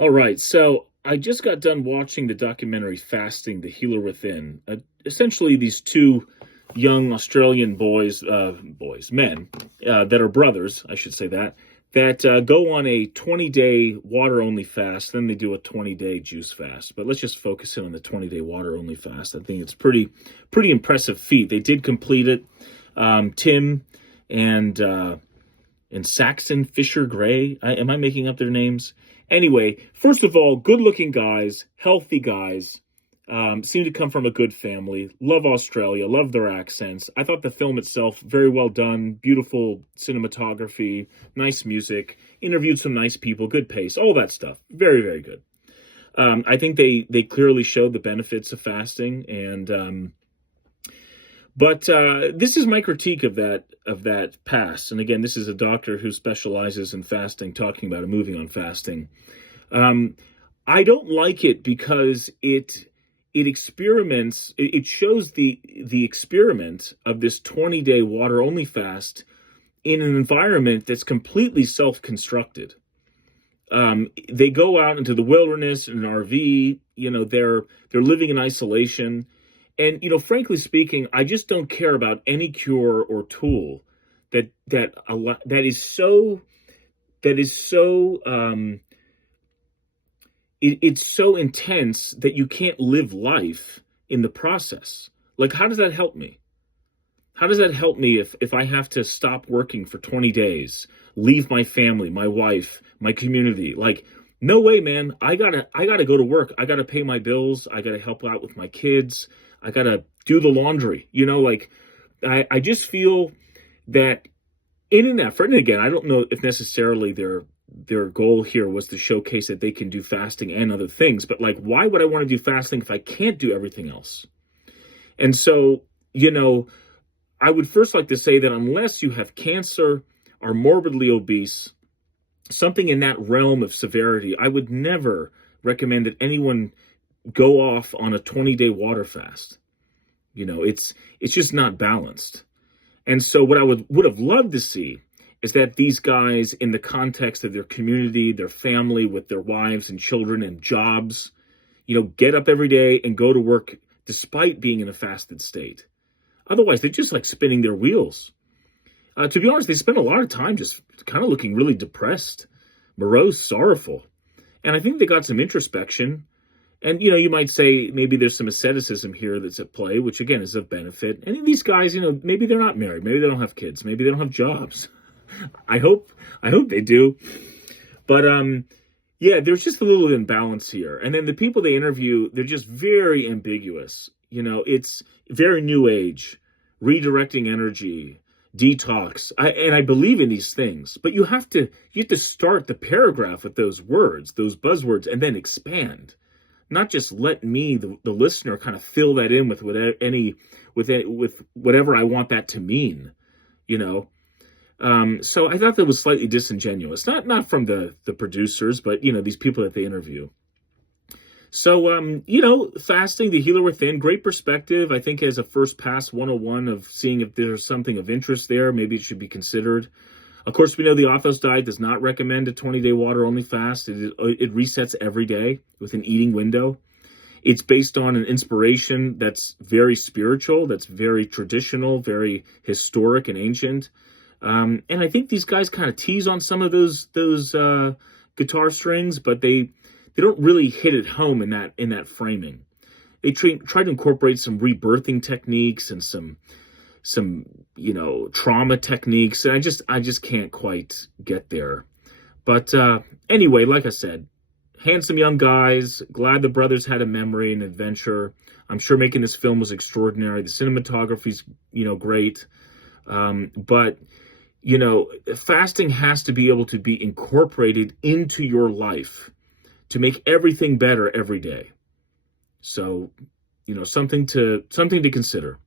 All right, so I just got done watching the documentary Fasting, The Healer Within. Essentially, these two young Australian men, that are brothers, I should say that go on a 20-day water-only fast. Then they do a 20-day juice fast. But let's just focus in on the 20-day water-only fast. I think it's pretty impressive feat. They did complete it. Tim and Saxon Fisher Gray. Am I making up their names? Anyway, first of all, good-looking guys, healthy guys, seem to come from a good family. Love Australia, love their accents. I thought the film itself very well done, beautiful cinematography, nice music, interviewed some nice people, good pace, all that stuff. Very, very good. I think they clearly showed the benefits of fasting, and but this is my critique of that past. And again, this is a doctor who specializes in fasting, talking about a movie on fasting. I don't like it because it experiments. It shows the experiment of this 20-day water only fast in an environment that's completely self-constructed. They go out into the wilderness in an RV. They're living in isolation. And, frankly speaking, I just don't care about any cure or tool that is so it's so intense that you can't live life in the process. Like, how does that help me? How does that help me if I have to stop working for 20 days, leave my family, my wife, my community? Like, no way, man. I gotta go to work. I gotta pay my bills. I gotta help out with my kids. I gotta do the laundry. I just feel that in an effort, and again, I don't know if necessarily their goal here was to showcase that they can do fasting and other things, but like, why would I want to do fasting if I can't do everything else? And so, I would first like to say that unless you have cancer, are morbidly obese, something in that realm of severity, I would never recommend that anyone go off on a 20-day water fast. It's just not balanced. And so what I would have loved to see is that these guys, in the context of their community, their family, with their wives and children and jobs, get up every day and go to work despite being in a fasted state. Otherwise, they're just like spinning their wheels. To be honest, they spend a lot of time just kind of looking really depressed, morose, sorrowful. And I think they got some introspection. And, you might say maybe there's some asceticism here that's at play, which, again, is of benefit. And these guys, maybe they're not married. Maybe they don't have kids. Maybe they don't have jobs. I hope they do. But, yeah, there's just a little imbalance here. And then the people they interview, they're just very ambiguous. It's very new age, redirecting energy, detox. I believe in these things. But you have to start the paragraph with those words, those buzzwords, and then expand. Not just let me, the listener, kind of fill that in with whatever I want that to mean, So I thought that was slightly disingenuous, not from the producers, but these people that they interview. So fasting, The Healer Within, great perspective. I think as a first pass 101 of seeing if there's something of interest there, maybe it should be considered. Of course, we know the Athos diet does not recommend a 20-day water-only fast. It resets every day with an eating window. It's based on an inspiration that's very spiritual, that's very traditional, very historic and ancient. And I think these guys kind of tease on some of those guitar strings, but they don't really hit it home in that framing. They try to incorporate some rebirthing techniques and some trauma techniques, and I just can't quite get there. But anyway, like I said, handsome young guys, glad the brothers had a memory and adventure. I'm sure making this film was extraordinary. The cinematography's great. But fasting has to be able to be incorporated into your life to make everything better every day. So something to consider.